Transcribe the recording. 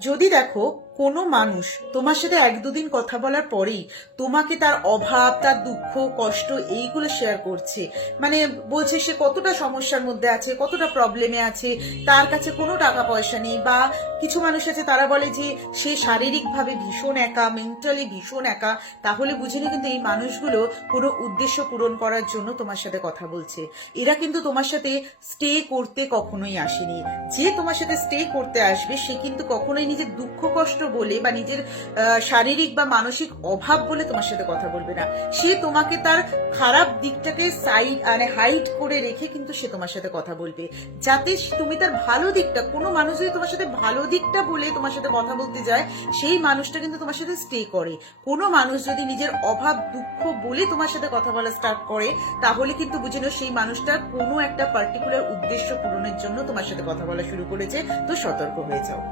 যদি দেখো কোনো মানুষ তোমার সাথে এক দুদিন কথা বলার পরেই তোমাকে তার অভাব, তার দুঃখ, কষ্ট এইগুলো শেয়ার করছে, মানে বলছে সে কতটা সমস্যার মধ্যে আছে, কতটা প্রবলেমে আছে, তার কাছে কোনো টাকা পয়সা নেই, বা কিছু মানুষ আছে তারা বলে যে সে শারীরিকভাবে ভীষণ একা, মেন্টালি ভীষণ একা, তাহলে বুঝে নি কিন্তু এই মানুষগুলো কোনো উদ্দেশ্য পূরণ করার জন্য তোমার সাথে কথা বলছে। এরা কিন্তু তোমার সাথে স্টে করতে কখনোই আসেনি। যে তোমার সাথে স্টে করতে আসবে সে কিন্তু কখনোই নিজের দুঃখ কষ্ট বলে বা নিজের শারীরিক বা মানসিক অভাব বলে তোমার সাথে কথা বলবে না। সে তোমাকে তার খারাপ দিকটাকে হাইড করে রেখে কিন্তু সে তোমার সাথে কথা বলবে, যাতে তুমি তার ভালো দিকটা, কোনো মানুষ যদি তোমার সাথে ভালো দিকটা বলে তোমার সাথে কথা বলতে যায়, সেই মানুষটা কিন্তু তোমার সাথে স্টে করে। কোনো মানুষ যদি নিজের অভাব দুঃখ বলে তোমার সাথে কথা বলা স্টার্ট করে, তাহলে কিন্তু বুঝে নাও সেই মানুষটা কোনো একটা পার্টিকুলার উদ্দেশ্য পূরণের জন্য তোমার সাথে কথা বলা শুরু করেছে। তো সতর্ক হয়ে যাও।